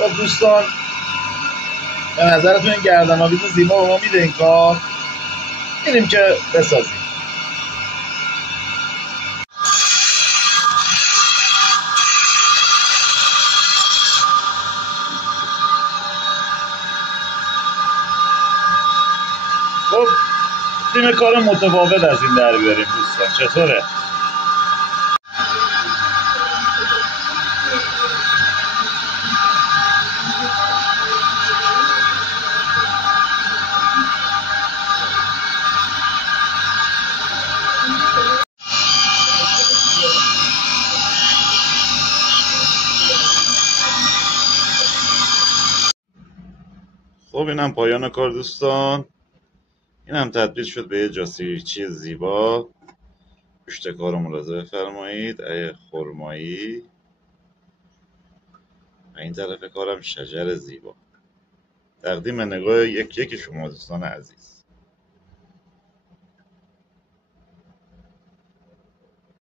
خب دوستان، به نظرتون این گردن‌آویز زیبا به ما میده این کار؟ می‌ریم که بسازیم. خب تیم کار متفاوت از این در بیاریم دوستان، چطوره؟ خب اینم پایان کار دوستان. اینم تبدیل شد به یه جاسویچی زیبا. پشت کار رو ملاحظه بفرمایید. ای خرمایی و این طرف کارم شجر زیبا. تقدیم نگاه یکی شما دوستان عزیز.